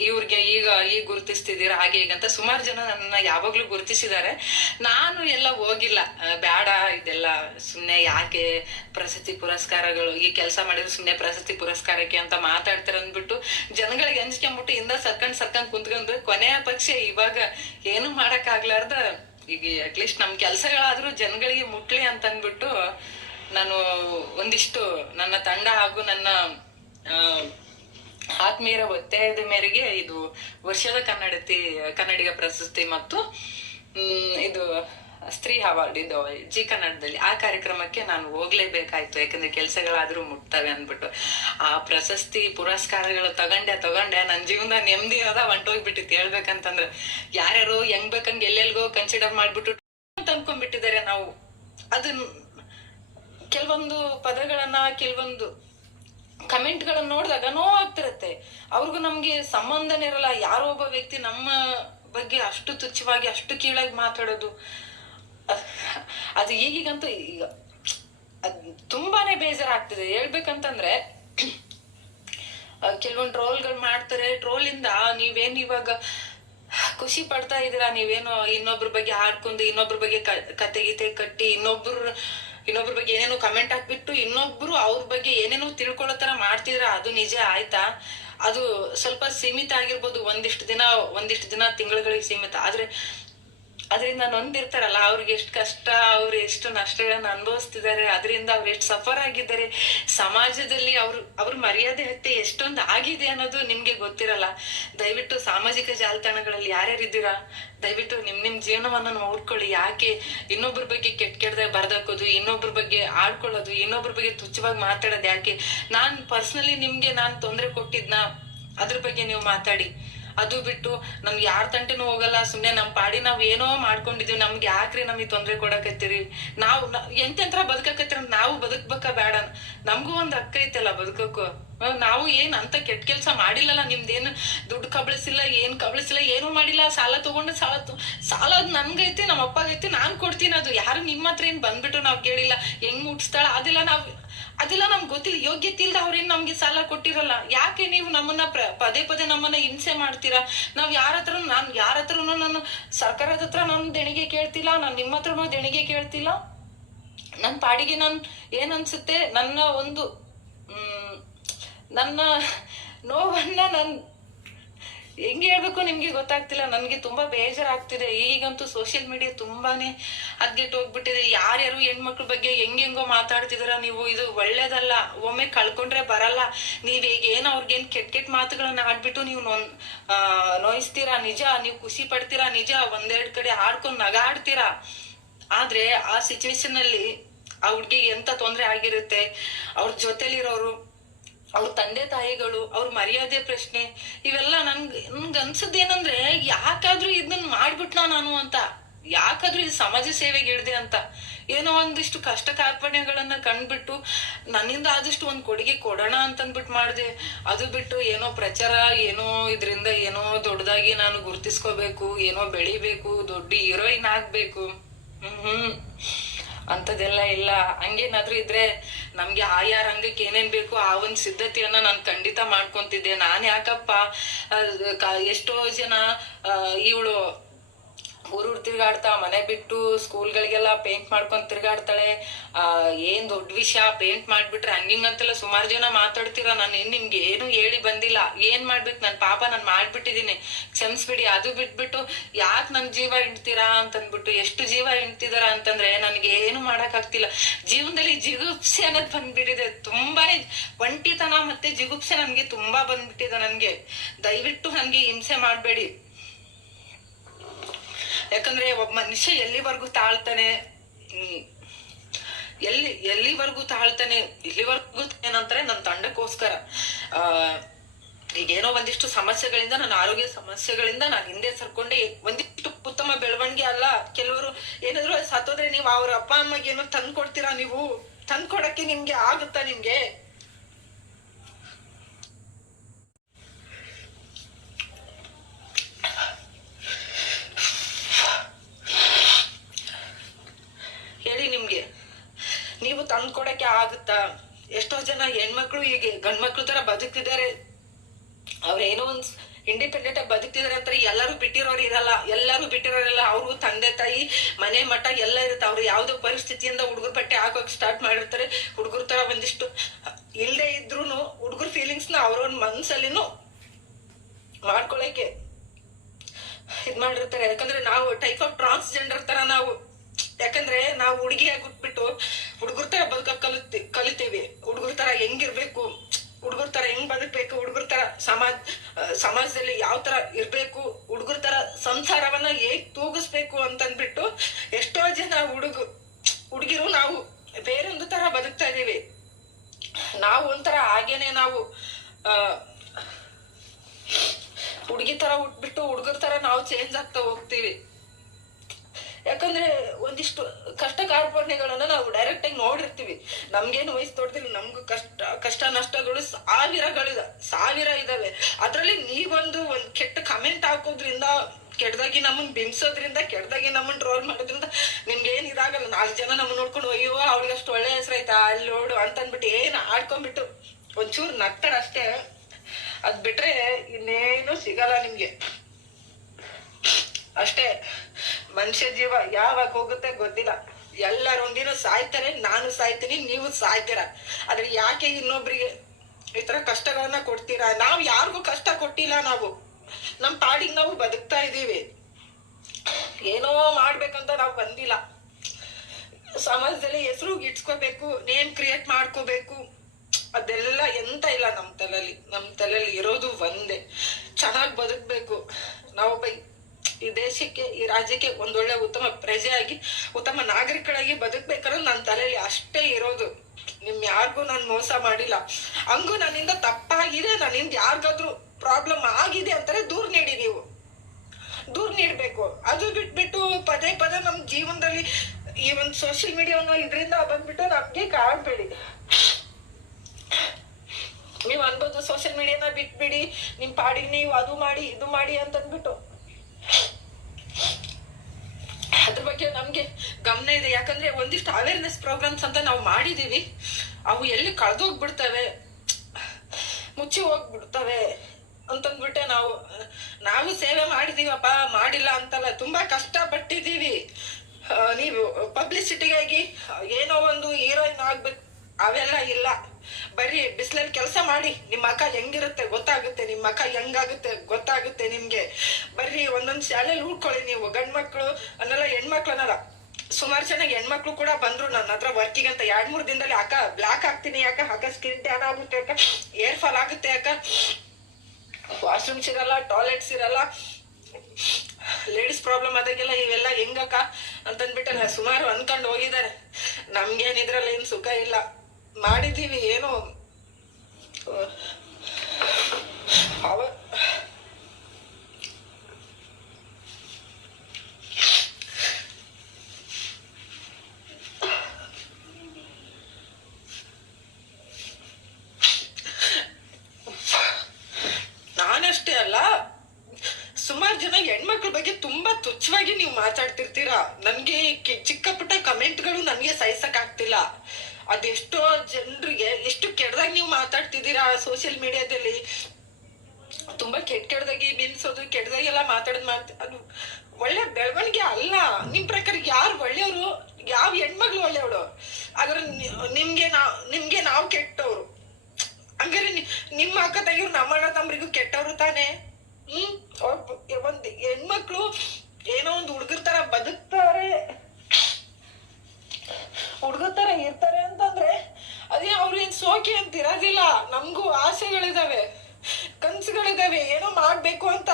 ಇವ್ರಿಗೆ ಈಗ ಈಗ ಗುರುತಿಸ್ತಿದ್ದೀರಾ, ಹಾಗೆ ಈಗಂತ ಸುಮಾರು ಜನ ನನ್ನ ಯಾವಾಗ್ಲೂ ಗುರುತಿಸಿದ್ದಾರೆ. ನಾನು ಎಲ್ಲ ಹೋಗಿಲ್ಲ. ಬೇಡ ಇದೆಲ್ಲ ಸುಮ್ನೆ ಯಾಕೆ ಪ್ರಶಸ್ತಿ ಪುರಸ್ಕಾರಗಳು, ಈ ಕೆಲಸ ಮಾಡಿದ್ರು ಸುಮ್ನೆ ಪ್ರಶಸ್ತಿ ಪುರಸ್ಕಾರಕ್ಕೆ ಅಂತ ಮಾತಾಡ್ತಾರೆ ಅಂದ್ಬಿಟ್ಟು ಜನಗಳಿಗೆ ಅಂಜ್ಕೊಂಬಿಟ್ಟು ಇಂದ ಸರ್ಕಂಡ್ ಸರ್ಕಂಡ್ ಕುಂತ್ಕೊಂಡು ಕೊನೆಯ ಪಕ್ಷ ಇವಾಗ ಏನು ಮಾಡಕ್ ಆಗ್ಲಾರ್ದ ಈಗ ಅಟ್ಲೀಸ್ಟ್ ನಮ್ ಕೆಲ್ಸಗಳಾದ್ರೂ ಜನಗಳಿಗೆ ಮುಟ್ಲಿ ಅಂತ ಅಂದ್ಬಿಟ್ಟು ನಾನು ಒಂದಿಷ್ಟು ನನ್ನ ತಂಡ ಹಾಗೂ ನನ್ನ ಆತ್ಮೀಯರ ಒತ್ತಾಯದ ಮೇರೆಗೆ ಇದು ವರ್ಷದ ಕನ್ನಡತಿ, ಕನ್ನಡಿಗ ಪ್ರಶಸ್ತಿ ಮತ್ತು ಇದು ಸ್ತ್ರೀ ಅವಾರ್ಡ್ ಇದು ಜಿ ಕನ್ನಡದಲ್ಲಿ. ಆ ಕಾರ್ಯಕ್ರಮಕ್ಕೆ ನಾನು ಹೋಗ್ಲೇಬೇಕಾಯ್ತು. ಯಾಕಂದ್ರೆ ಕೆಲ್ಸಗಳಾದ್ರೂ ಮುಟ್ತವೆ ಅಂದ್ಬಿಟ್ಟು. ಆ ಪ್ರಶಸ್ತಿ ಪುರಸ್ಕಾರಗಳು ತಗೊಂಡೆ ತಗೊಂಡೆ. ನನ್ನ ಜೀವನ ನೆಮ್ಮದಿ ಅದ. ಹೊಂಟೋಗ್ಬಿಟ್ಟಿತ್ತು. ಹೇಳ್ಬೇಕಂತಂದ್ರೆ ಯಾರ್ಯಾರು ಹೆಂಗ್ ಬೇಕಂಗ್ ಎಲ್ಲೆಲ್ಗೋ ಕನ್ಸಿಡರ್ ಮಾಡ್ಬಿಟ್ಟು ಅಂತ ಅನ್ಕೊಂಡ್ಬಿಟ್ಟಿದ್ದಾರೆ ನಾವು. ಅದನ್ನ ಕೆಲವೊಂದು ಪದಗಳನ್ನ, ಕೆಲವೊಂದು ಕಮೆಂಟ್ ಗಳನ್ನ ನೋಡಿದಾಗ ನೋವಾಗ್ತಿರತ್ತೆ ಅವ್ರಿಗೂ ನಮ್ಗೆ ಸಂಬಂಧನೇ ಇರಲ್ಲ. ಯಾರೋ ಒಬ್ಬ ವ್ಯಕ್ತಿ ನಮ್ಮ ಬಗ್ಗೆ ಅಷ್ಟು ತುಚ್ಛವಾಗಿ, ಅಷ್ಟು ಕೀಳಾಗಿ ಮಾತಾಡೋದು. ಅದು ಈಗೀಗಂತೂ ಈಗ ಅದು ತುಂಬಾನೇ ಬೇಜಾರಾಗ್ತಿದೆ. ಹೇಳ್ಬೇಕಂತಂದ್ರೆ, ಕೆಲವೊಂದು ಟ್ರೋಲ್ಗಳು ಮಾಡ್ತಾರೆ. ಟ್ರೋಲ್ ಇಂದ ನೀವೇನ್ ಇವಾಗ ಖುಷಿ ಪಡ್ತಾ ಇದೀರಾ ನೀವೇನೋ ಇನ್ನೊಬ್ರ ಬಗ್ಗೆ ಹಾಡ್ಕೊಂಡು, ಇನ್ನೊಬ್ರ ಬಗ್ಗೆ ಕತೆ ಗೀತೆ ಕಟ್ಟಿ, ಇನ್ನೊಬ್ರು ಇನ್ನೊಬ್ರ ಬಗ್ಗೆ ಏನೇನೋ ಕಮೆಂಟ್ ಹಾಕ್ಬಿಟ್ಟು ಇನ್ನೊಬ್ರು ಅವ್ರ ಬಗ್ಗೆ ಏನೇನೋ ತಿಳ್ಕೊಳ್ಳೋ ತರ ಮಾಡ್ತಿದ್ರ ಅದು ನಿಜ ಆಯ್ತಾ? ಅದು ಸ್ವಲ್ಪ ಸೀಮಿತ ಆಗಿರ್ಬೋದು, ಒಂದಿಷ್ಟು ದಿನ ಒಂದಿಷ್ಟು ದಿನ ತಿಂಗಳುಗಳಿಗೆ ಸೀಮಿತ. ಆದ್ರೆ ಅದರಿಂದ ನೊಂದಿರ್ತಾರಲ್ಲ, ಅವ್ರಿಗೆ ಎಷ್ಟು ಕಷ್ಟ, ಅವ್ರು ಎಷ್ಟು ನಷ್ಟಗಳನ್ನ ಅನುಭವಿಸ್ತಿದ್ದಾರೆ, ಅದರಿಂದ ಅವ್ರು ಎಷ್ಟು ಸಫರ್ ಆಗಿದ್ದಾರೆ, ಸಮಾಜದಲ್ಲಿ ಅವ್ರು, ಅವ್ರ ಮರ್ಯಾದೆ ಹತ್ತೆ ಎಷ್ಟೊಂದು ಆಗಿದೆ ಅನ್ನೋದು ನಿಮ್ಗೆ ಗೊತ್ತಿರಲ್ಲ. ದಯವಿಟ್ಟು ಸಾಮಾಜಿಕ ಜಾಲತಾಣಗಳಲ್ಲಿ ಯಾರ್ಯಾರಿದ್ದೀರಾ ದಯವಿಟ್ಟು ನಿಮ್ ನಿಮ್ ಜೀವನವನ್ನ ನೋಡ್ಕೊಳ್ಳಿ. ಯಾಕೆ ಇನ್ನೊಬ್ರ ಬಗ್ಗೆ ಕೆಟ್ಟ ಕೆಟ್ಟದಾಗ ಬರ್ದಾಕೋದು, ಇನ್ನೊಬ್ರ ಬಗ್ಗೆ ಆಡ್ಕೊಳ್ಳೋದು, ಇನ್ನೊಬ್ರ ಬಗ್ಗೆ ತುಚ್ಛವಾಗಿ ಮಾತಾಡೋದು ಯಾಕೆ? ನಾನ್ ಪರ್ಸನಲಿ ನಿಮ್ಗೆ ನಾನ್ ತೊಂದರೆ ಕೊಟ್ಟಿದ್ನ, ಅದ್ರ ಬಗ್ಗೆ ನೀವು ಮಾತಾಡಿ. ಅದು ಬಿಟ್ಟು ನಮ್ಗೆ ಯಾರ ತಂಟೆನೂ ಹೋಗಲ್ಲ, ಸುಮ್ನೆ ನಮ್ ಪಾಡಿ ನಾವ್ ಏನೋ ಮಾಡ್ಕೊಂಡಿದ್ದೀವಿ ನಮ್ಗೆ ಯಾಕ್ರಿ ನಮಗೆ ತೊಂದ್ರೆ ಕೊಡಕತ್ತೀರಿ? ನಾವು ಎಂತೆಂತ್ರ ಬದುಕಕತ್ತೀರ ನಾವು ಬದುಕ್ಬೇಕ ಬೇಡ. ನಮಗೂ ಒಂದ್ ಅಕ್ಕ ಐತಲ್ಲ ಬದುಕಕ್ಕೂ. ನಾವು ಏನ್ ಅಂತ ಕೆಟ್ಟ ಕೆಲ್ಸ ಮಾಡಿಲ್ಲಲ್ಲ, ನಿಮ್ದೇನು ದುಡ್ಡು ಕಬಳಿಸಿಲ್ಲ, ಏನ್ ಕಬಳಿಸಿಲ್ಲ, ಏನು ಮಾಡಿಲ್ಲ, ಸಾಲ ತಗೊಂಡು ಸಾಲ ಸಾಲ ನನ್ಗೈತಿ ನಮ್ಮ ಅಪ್ಪಗೈತಿ, ನಾನ್ ಕೊಡ್ತೀನಿ ಅದು. ಯಾರು ನಿಮ್ಮ ಹತ್ರ ಏನ್ ಬಂದ್ಬಿಟ್ಟು ನಾವ್ ಕೇಳಿಲ್ಲ, ಹೆಂಗ್ ಮುಟ್ಸ್ತಾಳ, ಅದಿಲ್ಲ ನಾವ್ ಅದೆಲ್ಲ ನಮ್ಗೆ ಗೊತ್ತಿಲ್ಲ. ಯೋಗ್ಯತೆ ಇಲ್ದ ಅವ್ರೇನ್ ನಮ್ಗೆ ಸಾಲ ಕೊಟ್ಟಿರಲ್ಲ. ಯಾಕೆ ನೀವು ನಮ್ಮನ್ನ ಪದೇ ಪದೇ ನಮ್ಮನ್ನ ಹಿಂಸೆ ಮಾಡ್ತೀರಾ? ನಾವ್ ಯಾರ ಹತ್ರ ನಾನ್ ಯಾರ ಹತ್ರನು ನಾನು ಸರ್ಕಾರದ ಹತ್ರ ನಾನು ದೇಣಿಗೆ ಕೇಳ್ತಿಲ್ಲ, ನಾನ್ ನಿಮ್ಮ ಹತ್ರನು ದೇಣಿಗೆ ಕೇಳ್ತಿಲ್ಲ. ನನ್ ಪಾಡಿಗೆ ನಾನು ಏನ್ ಅನ್ಸುತ್ತೆ ನನ್ನ ಒಂದು ನನ್ನ ನೋವನ್ನ ನನ್ ಹೆಂಗ್ ಹೇಳ್ಬೇಕು ನಿಮ್ಗೆ ಗೊತ್ತಾಗ್ತಿಲ್ಲ, ನನ್ಗೆ ತುಂಬಾ ಬೇಜಾರಾಗ್ತಿದೆ. ಈಗಂತೂ ಸೋಷಿಯಲ್ ಮೀಡಿಯಾ ತುಂಬಾನೇ ಅದ್ಗೆಟ್ ಹೋಗ್ಬಿಟ್ಟಿದೆ. ಯಾರ್ಯಾರು ಹೆಣ್ಮಕ್ಳ ಬಗ್ಗೆ ಹೆಂಗೆಂಗೋ ಮಾತಾಡ್ತಿದಾರ, ನೀವು ಇದು ಒಳ್ಳೇದಲ್ಲ, ಒಮ್ಮೆ ಕಳ್ಕೊಂಡ್ರೆ ಬರಲ್ಲ. ನೀವ್ ಈಗ ಏನ್ ಅವ್ರಿಗೇನ್ ಕೆಟ್ಟ ಕೆಟ್ಟ ಮಾತುಗಳನ್ನ ಆಡ್ಬಿಟ್ಟು ನೀವು ನೊನ್ ನೋಯಿಸ್ತೀರಾ? ನಿಜ, ನೀವು ಖುಷಿ ಪಡ್ತೀರಾ? ನಿಜ, ಒಂದೆರಡು ಕಡೆ ಆಡ್ಕೊಂಡ್ ನಗಾಡ್ತೀರಾ ಆದ್ರೆ ಆ ಸಿಚುವೇಶನ್ ಅಲ್ಲಿ ಆ ಹುಡ್ಗಿಗೆ ಎಂತ ತೊಂದ್ರೆ ಆಗಿರುತ್ತೆ, ಅವ್ರ ಜೊತೆಲಿರೋರು ಅವ್ರ ತಂದೆ ತಾಯಿಗಳು, ಅವ್ರ ಮರ್ಯಾದೆ ಪ್ರಶ್ನೆ, ಇವೆಲ್ಲ ನನ್ಗ್ ನನ್ಗ್ ಅನ್ಸದ್ದೇನಂದ್ರೆ ಯಾಕಾದ್ರೂ ಇದನ್ನ ಮಾಡ್ಬಿಟ್ನಾ ನಾನು ಅಂತ. ಯಾಕಾದ್ರೂ ಇದು ಸಮಾಜ ಸೇವೆಗೆ ಇಳಿದೆ ಅಂತ. ಏನೋ ಒಂದಿಷ್ಟು ಕಷ್ಟ ಕಾರ್ಪಣ್ಯಗಳನ್ನ ಕಂಡ್ಬಿಟ್ಟು ನನ್ನಿಂದ ಆದಷ್ಟು ಒಂದ್ ಕೊಡುಗೆ ಕೊಡೋಣ ಅಂತಂದ್ಬಿಟ್ಟು ಮಾಡಿದೆ. ಅದು ಬಿಟ್ಟು ಏನೋ ಪ್ರಚಾರ, ಏನೋ ಇದರಿಂದ ಏನೋ ದೊಡ್ಡದಾಗಿ ನಾನು ಗುರ್ತಿಸ್ಕೋಬೇಕು, ಏನೋ ಬೆಳಿಬೇಕು, ದೊಡ್ಡ ಹೀರೋಯಿನ್ ಆಗ್ಬೇಕು. ಹ್ಮ್ ಹ್ಮ್. ಅಂತದೆಲ್ಲ ಇಲ್ಲ. ಹಂಗೇನಾದ್ರೂ ಇದ್ರೆ ನಮ್ಗೆ ಆಯಾ ರಂಗಕ್ಕೆ ಏನೇನ್ ಬೇಕು ಆ ಒಂದ್ ಸಿದ್ಧತೆಯನ್ನ ನಾನ್ ಖಂಡಿತ ಮಾಡ್ಕೊಂತಿದ್ದೆ. ನಾನ್ ಯಾಕಪ್ಪ ಎಷ್ಟೋ ಜನ ಇವಳು ಊರೂರ್ ತಿರ್ಗಾಡ್ತಾ, ಮನೆ ಬಿಟ್ಟು ಸ್ಕೂಲ್ಗಳಿಗೆಲ್ಲ ಪೇಂಟ್ ಮಾಡ್ಕೊಂಡ್ ತಿರ್ಗಾಡ್ತಾಳೆ. ಆ, ಏನ್ ದೊಡ್ಡ ವಿಷಯ ಪೇಂಟ್ ಮಾಡ್ಬಿಟ್ರೆ ಹಂಗಿಂಗ್ ಅಂತೆಲ್ಲ ಸುಮಾರು ಜನ ಮಾತಾಡ್ತೀರಾ? ನಾನು ಏನ್ ನಿಮ್ಗೆ ಏನು ಹೇಳಿ ಬಂದಿಲ್ಲ. ಏನ್ ಮಾಡ್ಬೇಕು ನನ್ ಪಾಪ ನಾನು ಮಾಡ್ಬಿಟ್ಟಿದೀನಿ. ಕ್ಷಮಿಸ್ಬಿಡಿ, ಅದು ಬಿಟ್ಬಿಟ್ಟು ಯಾಕೆ ನನ್ ಜೀವ ಹಿಂಡ್ತೀರಾ ಅಂತಂದ್ಬಿಟ್ಟು, ಎಷ್ಟು ಜೀವ ಹಿಂಡ್ತಿದಾರ ಅಂತಂದ್ರೆ ನನ್ಗೆ ಏನು ಮಾಡಕ್ ಜೀವನದಲ್ಲಿ ಜಿಗುಪ್ಸೆ ಅನ್ನೋದು ಬಂದ್ಬಿಟ್ಟಿದೆ. ತುಂಬಾನೇ ಒಂಟಿತನ ಮತ್ತೆ ಜಿಗುಪ್ಸೆ ನನ್ಗೆ ತುಂಬಾ ಬಂದ್ಬಿಟ್ಟಿದೆ ನನ್ಗೆ. ದಯವಿಟ್ಟು ನನಗೆ ಹಿಂಸೆ ಮಾಡ್ಬೇಡಿ. ಯಾಕಂದ್ರೆ ಒಬ್ಬ ಮನುಷ್ಯ ಎಲ್ಲಿವರೆಗೂ ತಾಳ್ತಾನೆ? ಎಲ್ಲಿ, ಎಲ್ಲಿವರೆಗೂ ತಾಳ್ತಾನೆ? ಇಲ್ಲಿವರೆಗೂ ಏನಂತಾರೆ ನನ್ನ ತಂಡಕ್ಕೋಸ್ಕರ. ಆ, ಈಗೇನೋ ಒಂದಿಷ್ಟು ಸಮಸ್ಯೆಗಳಿಂದ ನನ್ನ ಆರೋಗ್ಯ ಸಮಸ್ಯೆಗಳಿಂದ ನಾನು ಹಿಂದೆ ಸರ್ಕೊಂಡೆ ಒಂದಿಷ್ಟು ಉತ್ತಮ ಬೆಳವಣಿಗೆ ಅಲ್ಲ. ಕೆಲವರು ಏನಾದ್ರು ಸತ್ತೋದ್ರೆ ನೀವು ಅವ್ರ ಅಪ್ಪ, ಅಮ್ಮಗೆ ಏನೋ ತಂದ್ಕೊಡ್ತೀರಾ ನೀವು? ತಂದ್ಕೊಡಕ್ಕೆ ನಿಮ್ಗೆ ಆಗುತ್ತಾ ನಿಮ್ಗೆ ಹೇಳಿ ನಿಮ್ಗೆ ನೀವು ತಂದ್ ಆಗುತ್ತಾ? ಎಷ್ಟೋ ಜನ ಹೆಣ್ಮಕ್ಳು ಈಗ ಗಂಡ್ಮಕ್ಳು ತರ ಬದುಕ್ತಿದ್ದಾರೆ. ಅವ್ರ ಏನೋ ಒಂದ್ ಇಂಡಿಪೆಂಡೆಂಟ್ ಆಗಿ ಬದುಕ್ತಿದಾರೆ ಅಂತಾರೆ. ಎಲ್ಲರೂ ಬಿಟ್ಟಿರೋರು ಇರಲ್ಲ. ಎಲ್ಲರೂ ಬಿಟ್ಟಿರೋರಿಲ್ಲ ಅವ್ರಿಗೂ ತಂದೆ, ತಾಯಿ, ಮನೆ ಮಠ ಎಲ್ಲ ಇರುತ್ತೆ. ಅವ್ರು ಯಾವ್ದೋ ಪರಿಸ್ಥಿತಿಯಿಂದ ಹುಡುಗರ ಬಟ್ಟೆ ಹಾಕೋಕ್ ಸ್ಟಾರ್ಟ್ ಮಾಡಿರ್ತಾರೆ. ಹುಡುಗರ ತರ ಒಂದಿಷ್ಟು ಇಲ್ಲದೆ ಇದ್ರು ಹುಡುಗರ ಫೀಲಿಂಗ್ಸ್ನ ಅವ್ರವ್ರ ಮನ್ಸಲ್ಲಿನೂ ಮಾಡ್ಕೊಳಕ್ಕೆ ಇದ್ ಮಾಡಿರ್ತಾರೆ. ಯಾಕಂದ್ರೆ ನಾವು ಟೈಪ್ ಆಫ್ ಟ್ರಾನ್ಸ್ಜೆಂಡರ್ ತರ ನಾವು ಯಾಕಂದ್ರೆ ನಾವು ಹುಡುಗಿಯಾಗಿ ಹುಟ್ಬಿಟ್ಟು ಹುಡುಗರ ತರ ಬದುಕ ಕಲಿತಿ ಕಲಿತೇವೆ. ಹುಡುಗರ ತರ ಹೆಂಗಿರ್ಬೇಕು, ಹುಡುಗರ ತರ ಹೆಂಗ್ ಬದುಕ್ಬೇಕು, ಹುಡುಗರ ತರ ಸಮಾಜ ಸಮಾಜದಲ್ಲಿ ಯಾವ ತರ ಇರ್ಬೇಕು, ಹುಡುಗರ ತರ ಸಂಸಾರವನ್ನ ಹೇಗ್ ತೂಗಿಸ್ಬೇಕು ಅಂತಂದ್ಬಿಟ್ಟು ಎಷ್ಟೋ ಜನ ಹುಡುಗ ಹುಡುಗಿರು ನಾವು ಬೇರೊಂದು ತರ ಬದುಕ್ತಾ ಇದೀವಿ ನಾವು ಒಂಥರ ಹಾಗೇನೆ ನಾವು ಆ ಹುಡುಗಿ ತರ ಹುಟ್ಬಿಟ್ಟು ಹುಡುಗರ ತರ ನಾವು ಚೇಂಜ್ ಆಗ್ತಾ ಹೋಗ್ತೀವಿ ಯಾಕಂದ್ರೆ ಒಂದಿಷ್ಟು ಕಷ್ಟ ಕಾರ್ಪಣ್ಯಗಳನ್ನ ನಾವು ಡೈರೆಕ್ಟ್ ಆಗಿ ನೋಡಿರ್ತೀವಿ ನಮ್ಗೇನು ವಯಸ್ಸು ದೊಡ್ಡದಿಲ್ಲ ನಮ್ಗೂ ಕಷ್ಟ ಕಷ್ಟ ನಷ್ಟಗಳು ಸಾವಿರಗಳಿದ ಸಾವಿರ ಇದಾವೆ ಅದ್ರಲ್ಲಿ ನೀವೊಂದು ಒಂದ್ ಕೆಟ್ಟ ಕಮೆಂಟ್ ಹಾಕೋದ್ರಿಂದ ಕೆಟ್ಟದಾಗಿ ನಮ್ಮನ್ ಬಿಂಬಿಸೋದ್ರಿಂದ ಕೆಟ್ಟದಾಗಿ ನಮ್ಮನ್ ಟ್ರೋಲ್ ಮಾಡೋದ್ರಿಂದ ನಿಮ್ಗೆ ಏನ್ ಇದಾಗಲ್ಲ ನಾಲ್ಕು ಜನ ನಮ್ಮ ನೋಡ್ಕೊಂಡು, ಅಯ್ಯೋ, ಅವಳಿಗೆ ಅಷ್ಟು ಒಳ್ಳೆ ಹೆಸರಾಯ್ತಾ ಅಲ್ಲಿ ನೋಡು ಅಂತಂದ್ಬಿಟ್ಟು ಏನು ಆಡ್ಕೊಂಡ್ಬಿಟ್ಟು ಒಂಚೂರು ನಗ್ತಾಳೆ ಅಷ್ಟೇ. ಅದ್ ಬಿಟ್ರೆ ಇನ್ನೇನು ಸಿಗಲ್ಲ ನಿಮ್ಗೆ. ಅಷ್ಟೇ, ಮನುಷ್ಯ ಜೀವ ಯಾವಾಗ ಹೋಗುತ್ತೆ ಗೊತ್ತಿಲ್ಲ. ಎಲ್ಲರೂ ಒಂದಿನ ಸಾಯ್ತಾರೆ, ನಾನು ಸಾಯ್ತೀನಿ, ನೀವು ಸಾಯ್ತೀರ. ಆದ್ರೆ ಯಾಕೆ ಇನ್ನೊಬ್ರಿಗೆ ಈ ತರ ಕಷ್ಟಗಳನ್ನ ಕೊಡ್ತೀರಾ? ನಾವ್ ಯಾರಿಗೂ ಕಷ್ಟ ಕೊಟ್ಟಿಲ್ಲ ನಾವು. ನಮ್ ಪಾಡಿಗೆ ನಾವು ಬದುಕ್ತಾ ಇದೀವಿ ಏನೋ ಮಾಡ್ಬೇಕಂತ ನಾವು ಬಂದಿಲ್ಲ. ಸಮಾಜದಲ್ಲಿ ಹೆಸರು ಇಟ್ಸ್ಕೋಬೇಕು ನೇಮ್ ಕ್ರಿಯೇಟ್ ಮಾಡ್ಕೋಬೇಕು. ಅದೆಲ್ಲ ಎಂತ ಇಲ್ಲ ನಮ್ ತಲೆಯಲ್ಲಿ ನಮ್ ತಲೆಯಲ್ಲಿ ಇರೋದು ಒಂದೇ. ಚೆನ್ನಾಗ್ ಬದುಕ್ಬೇಕು. ಬೈ ಈ ದೇಶಕ್ಕೆ, ಈ ರಾಜ್ಯಕ್ಕೆ ಒಂದೊಳ್ಳೆ ಉತ್ತಮ ಪ್ರಜೆಯಾಗಿ, ಉತ್ತಮ ನಾಗರಿಕಳಾಗಿ ಬದುಕ್ಬೇಕನ್ನೋದು ನನ್ನ ತಲೆಯಲ್ಲಿ ಅಷ್ಟೇ ಇರೋದು. ನಿಮ್ ಯಾರಿಗೂ ನಾನು ಮೋಸ ಮಾಡಿಲ್ಲ. ಹಂಗೂ ನನ್ನಿಂದ ತಪ್ಪಾಗಿದೆ, ನನ್ನಿಂದ ಯಾರಿಗಾದ್ರೂ ಪ್ರಾಬ್ಲಮ್ ಆಗಿದೆ ಅಂತಾರೆ ದೂರ ನೀಡಿ ನೀವು. ದೂರ ನೀಡ್ಬೇಕು. ಅದು ಬಿಟ್ಬಿಟ್ಟು ಪದೇ ಪದೇ ನಮ್ ಜೀವನದಲ್ಲಿ ಈ ಒಂದು ಸೋಷಿಯಲ್ ಮೀಡಿಯಾವನ್ನು ಇದರಿಂದ ಬಂದ್ಬಿಟ್ಟು ನಮ್ಗೆ ಕಾಡ್ಬೇಡಿ ನೀವ್ ಅನ್ಬೋದು ಸೋಷಿಯಲ್ ಮೀಡಿಯಾನ ಬಿಟ್ಬಿಡಿ, ನಿಮ್ ಪಾಡಿಗೆ ನೀವು ಅದು ಮಾಡಿ, ಇದು ಮಾಡಿ ಅಂತಂದ್ಬಿಟ್ಟು. ಅದ್ರ ಬಗ್ಗೆ ನಮ್ಗೆ ಗಮನ ಇದೆ. ಯಾಕಂದ್ರೆ ಒಂದಿಷ್ಟು ಅವೇರ್ನೆಸ್ ಪ್ರೋಗ್ರಾಮ್ಸ್ ಅಂತ ನಾವು ಮಾಡಿದೀವಿ. ಅವು ಎಲ್ಲಿ ಕಳ್ದೋಗ್ಬಿಡ್ತವೆ, ಮುಚ್ಚಿ ಹೋಗ್ಬಿಡ್ತವೆ ಅಂತಂದ್ಬಿಟ್ಟೆ ನಾವು ನಾವು ಸೇವೆ ಮಾಡಿದೀವಪ್ಪ, ಮಾಡಿಲ್ಲ ಅಂತಲ್ಲ, ತುಂಬಾ ಕಷ್ಟ ಪಟ್ಟಿದೀವಿ ನೀವು ಪಬ್ಲಿಸಿಟಿಗಾಗಿ ಏನೋ ಒಂದು ಹೀರೋಯಿನ್ ಆಗ್ಬೇಕು. ಅವೆಲ್ಲ ಇಲ್ಲ. ಬರೀ ಬಿಸಿಲಲ್ಲಿ ಕೆಲಸ ಮಾಡಿ, ನಿಮ್ಮ ಅಕ್ಕ ಹೆಂಗಿರುತ್ತೆ ಗೊತ್ತಾಗುತ್ತೆ, ನಿಮ್ಮ ಅಕ್ಕ ಹೆಂಗಾಗುತ್ತೆ ಗೊತ್ತಾಗುತ್ತೆ ನಿಮ್ಗೆ. ಬರ್ರಿ ಒಂದೊಂದು ಶಾಲೆಯಲ್ಲಿ ಉಳ್ಕೊಳ್ಳಿ ನೀವು ಗಂಡ್ ಮಕ್ಳು ಅನ್ನಲ್ಲ, ಹೆಣ್ಮಕ್ಳು ಅನ್ನಲ್ಲ. ಸುಮಾರು ಜನ ಹೆಣ್ಮಕ್ಳು ಕೂಡ ಬಂದ್ರು ನನ್ನ ಹತ್ರ ವರ್ಕಿಂಗ್ ಅಂತ. ಎರಡ್ ಮೂರ್ ದಿನದಲ್ಲಿ ಅಕ್ಕ ಬ್ಲಾಕ್ ಆಗ್ತೀನಿ ಯಾಕ ಅಕ್ಕ ಸ್ಕಿನ್ ಟ್ಯಾನ್ ಆಗುತ್ತೆ ಅಕ್ಕ ಏರ್ ಫಾಲ್ ಆಗುತ್ತೆ ಅಕ್ಕ. ವಾಶ್ರೂಮ್ಸ್ ಇರಲ್ಲ ಟಾಯ್ಲೆಟ್ಸ್ ಇರಲ್ಲ ಲೇಡೀಸ್ ಪ್ರಾಬ್ಲಮ್ ಅದಕ್ಕೆಲ್ಲ ಇವೆಲ್ಲ ಹೆಂಗಕ್ಕ? ಅಂತಂದ್ಬಿಟ್ಟಲ್ಲ ಸುಮಾರು ಅನ್ಕೊಂಡು ಹೋಗಿದ್ದಾರೆ. ನಮ್ಗೇನ್ ಇದ್ರಲ್ಲಿ ಏನ್ ಸುಖ ಇಲ್ಲ. ಮಾಡಿದೀವಿ ಏನೋ, ಅವ ನಾನಷ್ಟೇ ಅಲ್ಲ ಸುಮಾರು ಜನ ಹೆಣ್ಮಕ್ಳ ಬಗ್ಗೆ ತುಂಬಾ ತುಚ್ಛವಾಗಿ ನೀವು ಮಾತಾಡ್ತಿರ್ತೀರಾ ನನ್ಗೆ ಕಿ- ಚಿಕ್ಕ ಪುಟ್ಟ ಕಮೆಂಟ್ಗಳು ನನ್ಗೆ ಸಹಿಸಕ್ ಆಗ್ತಿಲ್ಲ ಅದೆಷ್ಟೋ ಜನರಿಗೆ ಎಷ್ಟು ಕೆಟ್ಟದಾಗಿ ನೀವು ಮಾತಾಡ್ತಿದ್ದೀರಾ ಸೋಷಿಯಲ್ ಮೀಡಿಯಾದಲ್ಲಿ ತುಂಬಾ ಕೆಟ್ಟ ಕೆಟ್ಟದಾಗಿ ಬಿನ್ಸೋದು ಕೆಟ್ಟದಾಗೆಲ್ಲ ಮಾತಾಡೋದು ಅದು ಒಳ್ಳೆ ಬೆಳವಣಿಗೆ ಅಲ್ಲ. ನಿಮ್ ಪ್ರಕಾರ ಯಾರು ಒಳ್ಳೆಯವರು? ಯಾವ ಹೆಣ್ಮಗ್ಳು ಒಳ್ಳೆಯವಳು? ಅದ್ರ ನಿಮ್ಗೆ ನಾವ್ ನಿಮ್ಗೆ ನಾವು ಕೆಟ್ಟವ್ರು. ಹಂಗಾರೆ ನಿಮ್ಮ ಅಕ್ಕ ತಂಗಿರು ನಮ್ಮ ಅಣ್ಣ ತಮ್ಮರಿಗೂ ಕೆಟ್ಟವ್ರು ತಾನೆ? ಹ್ಮ್? ಒಂದ್ ಹೆಣ್ಮಕ್ಳು ಏನೋ ಒಂದು ಹುಡುಗರ ತರ ಬದುಕ್ತಾರೆ. ಅಂತ ಇರೋದಿಲ್ಲ. ನಮಗೂ ಆಸೆಗಳಿದಾವೆ. ಕನ್ಸುಗಳಿದಾವೆ. ಏನೋ ಮಾಡ್ಬೇಕು ಅಂತ.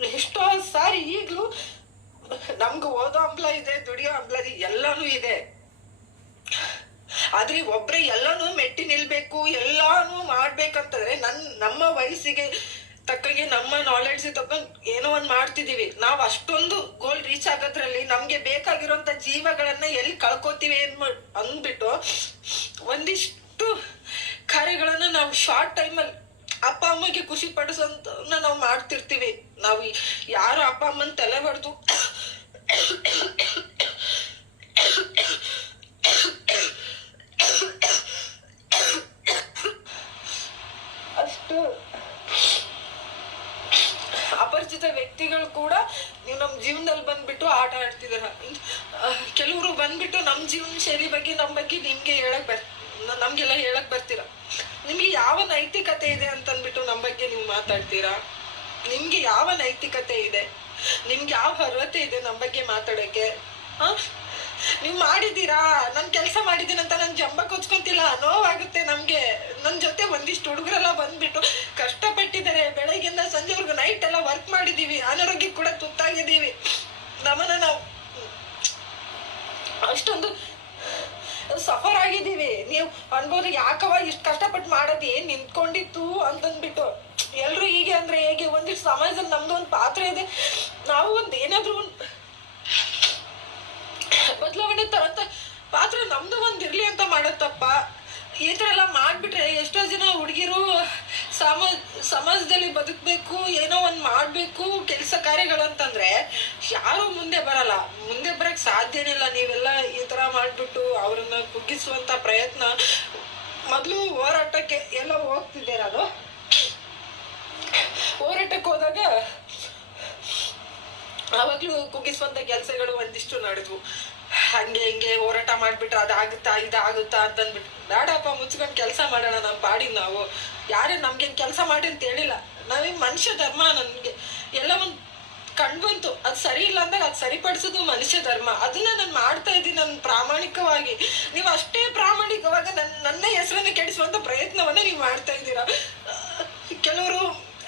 ಎಷ್ಟೋ ಸಾರಿ ಈಗ್ಲೂ ನಮ್ಗೆ ಓದೋ ಹಂಬಲ ಇದೆ, ದುಡಿಯೋ ಹಂಬಲ ಇದೆ, ಎಲ್ಲಾನು ಇದೆ. ಆದ್ರೆ ಒಬ್ರೆ ಎಲ್ಲಾನು ಮೆಟ್ಟಿ ನಿಲ್ಬೇಕು, ಎಲ್ಲಾನು ಮಾಡ್ಬೇಕಂತಂದ್ರೆ ನನ್, ನಮ್ಮ ವಯಸ್ಸಿಗೆ ತಕ್ಕಗೆ ನಮ್ಮ ನಾಲೆಡ್ಜ್ ತಕ್ಕಂಗ್ ಏನೋ ಒಂದ್ ಮಾಡ್ತಿದೀವಿ. ನಾವ್ ಅಷ್ಟೊಂದು ಗೋಲ್ ರೀಚ್ ಆಗೋದ್ರಲ್ಲಿ ನಮ್ಗೆ ಬೇಕಾಗಿರೋಂತ ಜೀವಗಳನ್ನ ಎಲ್ಲಿ ಕಳ್ಕೊತೀವಿ ಏನ್ ಅಂದ್ಬಿಟ್ಟು ಒಂದಿಷ್ಟು ಕಾರ್ಯಗಳನ್ನ ನಾವು ಶಾರ್ಟ್ ಟೈಮಲ್ಲಿ ಅಪ್ಪ ಅಮ್ಮಗೆ ಖುಷಿ ಪಡಿಸೋಂತ ನಾವು ಮಾಡ್ತಿರ್ತೀವಿ. ನಾವು ಯಾರು ಅಪ್ಪ ಅಮ್ಮನ್ ತಲೆ ಹೊಡೆದು ಅಷ್ಟು ಅಪರಿಚಿತ ವ್ಯಕ್ತಿಗಳು ಕೂಡ ನೀವು ನಮ್ಮ ಜೀವನದಲ್ಲಿ ಬಂದ್ಬಿಟ್ಟು ಆಟ ಆಡ್ತಿದಾರ ಕೆಲವರು ಬಂದ್ಬಿಟ್ಟು ನಮ್ಮ ಜೀವನ ಶೈಲಿ ಬಗ್ಗೆ, ನಮ್ಮ ಬಗ್ಗೆ ನಿಮ್ಗೆ ಹೇಳಕ್ ಬರ್, ನಮ್ಗೆಲ್ಲ ಹೇಳಕ್ ಬರ್ತೀರಾ? ನಿಮ್ಗೆ ಯಾವ ನೈತಿಕತೆ ಇದೆ ಅಂತಂದ್ಬಿಟ್ಟು ನಮ್ಮ ಬಗ್ಗೆ ನೀವು ಮಾತಾಡ್ತೀರಾ? ನಿಮ್ಗೆ ಯಾವ ನೈತಿಕತೆ ಇದೆ? ನಿಮ್ಗೆ ಯಾವ ಅರ್ಹತೆ ಇದೆ ನಮ್ಮ ಬಗ್ಗೆ ಮಾತಾಡಕ್ಕೆ? ನೀವು ಮಾಡಿದ್ದೀರಾ? ನನ್ನ ಕೆಲಸ ಮಾಡಿದ್ದೀನಂತ ನಾನು ಜಂಬ ಕೊಚ್ಕೊಂತಿಲ್ಲ ನೋವಾಗುತ್ತೆ ನಮಗೆ. ನನ್ನ ಜೊತೆ ಒಂದಿಷ್ಟು ಹುಡುಗರೆಲ್ಲ ಬಂದ್ಬಿಟ್ಟು ಕಷ್ಟಪಟ್ಟಿದ್ದಾರೆ. ಬೆಳಗ್ಗೆಯಿಂದ ಸಂಜೆವರೆಗೂ ನೈಟ್ ಎಲ್ಲ ವರ್ಕ್ ಮಾಡಿದೀವಿ. ಅನಾರೋಗ್ಯ ಕೂಡ ತುತ್ತಾಗಿದ್ದೀವಿ. ನಮ್ಮನ್ನ ನಾವು ಅಷ್ಟೊಂದು ಸಫರ್ ಆಗಿದ್ದೀವಿ. ನೀವು ಅನ್ಬೋದು ಯಾಕವ ಇಷ್ಟು ಕಷ್ಟಪಟ್ಟು ಮಾಡೋದು ಏನ್ ನಿಂತ್ಕೊಂಡಿತ್ತು ಅಂತಂದ್ಬಿಟ್ಟು. ಎಲ್ರು ಹೀಗೆ ಅಂದ್ರೆ ಹೇಗೆ? ಒಂದಿಷ್ಟು ಸಮಾಜದಲ್ಲಿ ನಮ್ದು ಒಂದು ಪಾತ್ರ ಇದೆ. ನಾವು ಒಂದು ಏನಾದ್ರೂ ಬದಲಾವಣೆ ತರಂತ ಪಾತ್ರ ನಮ್ದು ಒಂದು ಅಂತ ಮಾಡತ್ತಪ್ಪ ಈ ತರ ಎಲ್ಲ ಮಾಡ್ಬಿಟ್ರೆ ಎಷ್ಟೋ ಜನ ಹುಡುಗಿರು ಸಮ ಸಮಾಜದಲ್ಲಿ ಬದುಕ್ಬೇಕು, ಏನೋ ಒಂದ್ ಮಾಡ್ಬೇಕು, ಕೆಲಸ ಕಾರ್ಯಗಳು ಅಂತಂದ್ರೆ ಯಾರು ಮುಂದೆ ಬರಲ್ಲ. ಮುಂದೆ ಬರಕ್ ಸಾಧ್ಯನೇ ಇಲ್ಲ. ನೀವೆಲ್ಲ ಈ ತರ ಮಾಡ್ಬಿಟ್ಟು ಅವ್ರನ್ನ ಕುಗ್ಗಿಸುವಂತ ಪ್ರಯತ್ನ ಮೊದಲು ಹೋರಾಟಕ್ಕೆ ಎಲ್ಲ ಹೋಗ್ತಿದ್ದೆ ನಾನು ಹೋರಾಟಕ್ಕೆ ಹೋದಾಗ ಅವಾಗ್ಲೂ ಕುಗ್ಗಿಸುವಂತ ಕೆಲಸಗಳು ಒಂದಿಷ್ಟು ನಡೆದ್ವು. ಹಂಗೆ ಹಿಂಗೆ ಹೋರಾಟ ಮಾಡ್ಬಿಟ್ರೆ ಅದಾಗುತ್ತಾ, ಇದಾಗುತ್ತಾ ಅಂತಂದ್ಬಿಟ್ಟು ಬೇಡಪ್ಪ, ಮುಚ್ಕೊಂಡ್ ಕೆಲಸ ಮಾಡೋಣ ನಮ್ಮ ಪಾಡಿಗೆ ನಾವು. ಯಾರೇ ನಮ್ಗೇನು ಕೆಲಸ ಮಾಡಿ ಅಂತ ಹೇಳಿಲ್ಲ. ನಾವೇ ಮನುಷ್ಯ ಧರ್ಮ ನನಗೆ ಎಲ್ಲ ಒಂದ್ ಕಂಡ್ಬಂತು ಅದು ಸರಿ ಇಲ್ಲ ಅಂದಾಗ ಅದು ಸರಿಪಡಿಸೋದು ಮನುಷ್ಯ ಧರ್ಮ. ಅದನ್ನ ನಾನು ಮಾಡ್ತಾ ಇದ್ದೀನಿ ನನ್ ಪ್ರಾಮಾಣಿಕವಾಗಿ. ನೀವು ಅಷ್ಟೇ ಪ್ರಾಮಾಣಿಕವಾಗಿ ನನ್ನ ನನ್ನ ಹೆಸರನ್ನು ಕೆಡಿಸುವಂತ ಪ್ರಯತ್ನವನ್ನ ನೀವು ಮಾಡ್ತಾ ಇದ್ದೀರಾ. ಕೆಲವರು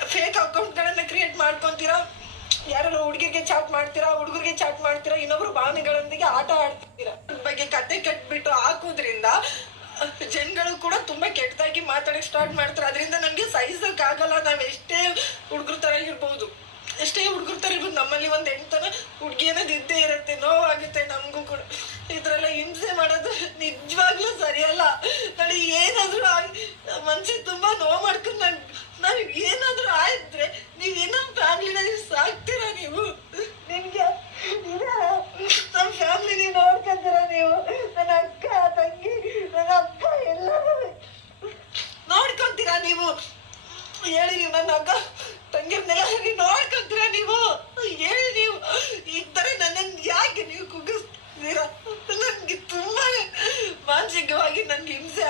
ಫೇಕ್ ಅಕೌಂಟ್ಗಳನ್ನ ಕ್ರಿಯೇಟ್ ಮಾಡ್ಕೊಂತೀರಾ. ಯಾರು ಹುಡುಗಿರ್ಗೆ ಚಾಟ್ ಮಾಡ್ತೀರಾ, ಹುಡುಗರಿಗೆ ಚಾಟ್ ಮಾಡ್ತೀರಾ, ಇನ್ನೊಬ್ರು ಭಾವನೆಗಳೊಂದಿಗೆ ಆಟ ಆಡ್ತೀರಾ ಅದ್ರ ಬಗ್ಗೆ ಕತೆ ಕಟ್ಬಿಟ್ಟು ಹಾಕೋದ್ರಿಂದ, ಜನಗಳು ಕೂಡ ತುಂಬಾ ಕೆಟ್ಟದಾಗಿ ಮಾತಾಡಕ್ ಸ್ಟಾರ್ಟ್ ಮಾಡ್ತಾರೆ. ಅದರಿಂದ ನಮ್ಗೆ ಸಹಿಸಕ್ ಆಗಲ್ಲ. ನಾವ್ ಎಷ್ಟೇ ಹುಡುಗರ ತರ ಇರ್ಬೋದು. ಎಷ್ಟೇ ಹುಡುಗರ ತರ ಇರ್ಬೋದು, ನಮ್ಮಲ್ಲಿ ಒಂದ್ ಹೆಣ್ತನ ಹುಡುಗಿ ಅನ್ನೋದು ಇದ್ದೇ ಇರುತ್ತೆ. ನೋವಾಗುತ್ತೆ ನಮಗೂ ಕೂಡ. ಇದ್ರೆಲ್ಲ ಹಿಂಸೆ ಮಾಡೋದು ನಿಜವಾಗ್ಲೂ ಸರಿಯಲ್ಲ. ನಾನು ಏನಾದ್ರೂ ಮನ್ಸಿಗೆ ತುಂಬಾ ನೋವು ಮಾಡ್ಕೊಂಡು ನನ್ kimse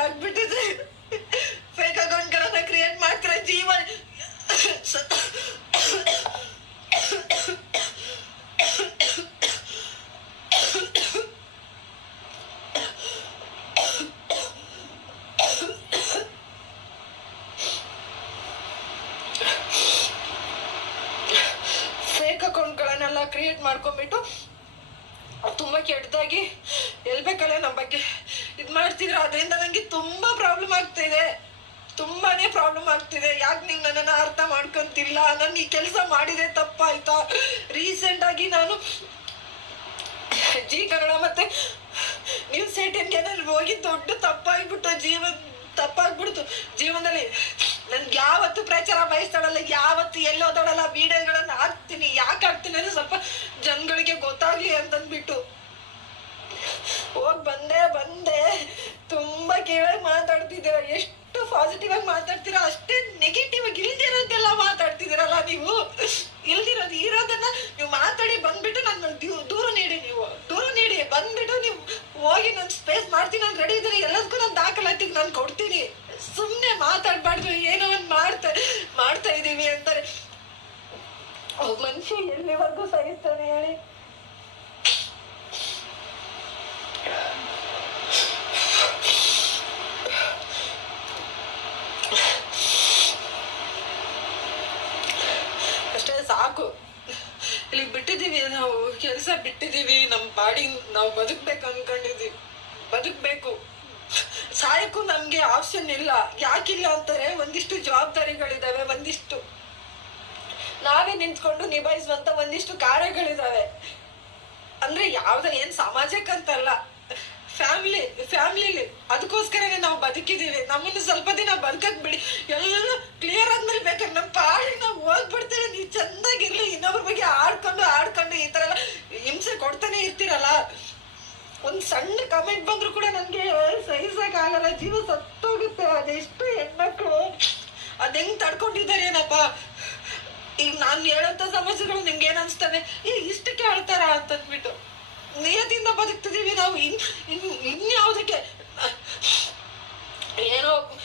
ಜಿ ಕನ್ನಡ ಮತ್ತೆ ನ್ಯೂಸ್ ಏಟೀನ್ಗೆ ಕೆನಲ್ಲಿ ಹೋಗಿ ದೊಡ್ಡ ತಪ್ಪಾಗ್ಬಿಟ್ಟು ಜೀವನ ತಪ್ಪಾಗ್ಬಿಡ್ತು. ಜೀವನದಲ್ಲಿ ನನ್ಗೆ ಯಾವತ್ತು ಪ್ರಚಾರ ಬಯಸ್ತಾಳಲ್ಲ, ಯಾವತ್ತು ಎಲ್ಲೋದಾಳಲ್ಲ ವಿಡಿಯೋಗಳನ್ನ ಹಾಕ್ತೀನಿ, ಯಾಕೆ ಹಾಕ್ತೀನಿ ಅಂದ್ರೆ ಸ್ವಲ್ಪ ಜನಗಳಿಗೆ ಗೊತ್ತಾಗ್ಲಿ ಅಂತಂದ್ಬಿಟ್ಟು. ಹೋಗ್ ಬಂದೆ ಬಂದೆ. ತುಂಬಾ ಕೇಳಾಗಿ ಮಾತಾಡ್ತಿದ್ದೀರಾ. ಎಷ್ಟು ಪಾಸಿಟಿವ್ ಆಗಿ ಮಾತಾಡ್ತೀರಾ, ಅಷ್ಟೇ ನೆಗೆಟಿವ್ ಆಗಿ ಇಲ್ದಿರಂತೆಲ್ಲ ಮಾತಾಡ್ತಿದ್ದೀರಲ್ಲ ನೀವು? ಇಲ್ದಿರೋದು, ಇರೋದನ್ನ ನೀವು ಮಾತಾಡಿ ಬಂದ್ಬಿಟ್ಟು ನಾನು ದೂರ ನೀಡಿ ನೀವು. ದೂರ ನೀಡಿ, ಬಂದ್ಬಿಟ್ಟು ನೀವು ಹೋಗಿ ನಾನು ಸ್ಪೇಸ್ ಮಾಡ್ತೀನಿ, ನಾನು ರೆಡಿ ಇದ್ದೀನಿ, ಎಲ್ಲದಕ್ಕೂ ನಾನು ದಾಖಲಾತಿಗೆ ನಾನು ಕೊಡ್ತೀನಿ. ಸುಮ್ಮನೆ ಮಾತಾಡ್ಬಾರ್ದು, ಏನೋ ಒಂದು ಮಾಡ್ತಾ ಮಾಡ್ತಾ ಇದ್ದೀವಿ ಅಂತಾರೆ. ಮನುಷ್ಯ ಎಲ್ಲಿವರೆಗೂ ಸಹಿಸ್ತಾನೆ ಹೇಳಿ. ಬಿಟ್ಟಿದೀವಿ ನಾವು ಕೆಲಸ ಬಿಟ್ಟಿದೀವಿ ನಮ್ಮ ಬಾಡಿ, ನಾವು ಬದುಕ್ಬೇಕು ಅನ್ಕೊಂಡಿದ್ವಿ ಬದುಕ್ಬೇಕು. ಸಾಯಕ್ಕೂ ನಮ್ಗೆ ಆಪ್ಷನ್ ಇಲ್ಲ. ಯಾಕಿಲ್ಲ ಅಂತಾರೆ, ಒಂದಿಷ್ಟು ಜವಾಬ್ದಾರಿಗಳಿದಾವೆ, ಒಂದಿಷ್ಟು. ನಾವೇ ನಿಂತ್ಕೊಂಡು ನಿಭಾಯಿಸುವಂತ ಒಂದಿಷ್ಟು ಕಾರ್ಯಗಳಿದಾವೆ. ಅಂದ್ರೆ ಯಾವ್ದ ಏನ್ ಸಮಾಜಕ್ಕಂತಲ್ಲ ಫ್ಯಾಮಿಲಿ ಫ್ಯಾಮಿಲಿಲಿ ಅದಕ್ಕೋಸ್ಕರನೇ ನಾವು ಬದುಕಿದ್ದೀವಿ. ನಮ್ಮನ್ನು ಸ್ವಲ್ಪ ದಿನ ಬದುಕಕ್ ಬಿಡಿ ಎಲ್ಲ ಕ್ಲಿಯರ್ ಆದ್ಮೇಲೆ ಬೇಕಾದ್ರೆ ನಮ್ಮ ಪಾಡಿಗೆ ನಾವು ಹೋಗ್ಬಿಡ್ತೀವಿ. ನೀವು ಚೆನ್ನಾಗಿರ್ಲಿ. ಇನ್ನೊಬ್ರ ಬಗ್ಗೆ ಆಡ್ಕೊಂಡು ಆಡ್ಕೊಂಡು ಈ ತರ ಎಲ್ಲ ಹಿಂಸೆ ಕೊಡ್ತಾನೆ ಇರ್ತೀರಲ್ಲ. ಒಂದು ಸಣ್ಣ ಕಮೆಂಟ್ ಬಂದ್ರು ಕೂಡ ನನಗೆ ಸಹಿಸಕ್ ಆಗಲ್ಲ. ಜೀವ ಸತ್ತೋಗುತ್ತೆ. ಅದೆಷ್ಟು ಹೆಣ್ಮಕ್ಳು. ಅದ್ ಹೆಂಗ್ ತಡ್ಕೊಂಡಿದ್ದಾರೆ ಏನಪ್ಪ? ಈಗ ನಾನು ಹೇಳಂತ ಸಮಸ್ಯೆಗಳು ನಿಮ್ಗೆ ಏನ್ ಅನ್ಸ್ತಾನೆ? ಈ ಇಷ್ಟಕ್ಕೆ ಹೇಳ್ತಾರ ಅಂತಂದ್ಬಿಟ್ಟು. ನಿಯತಿಯಿಂದ ಬದುಕ್ತಿದ್ದೀವಿ ನಾವು. ಇನ್ ಇನ್ ಇನ್ಯಾವುದಕ್ಕೆ? ಏನೋ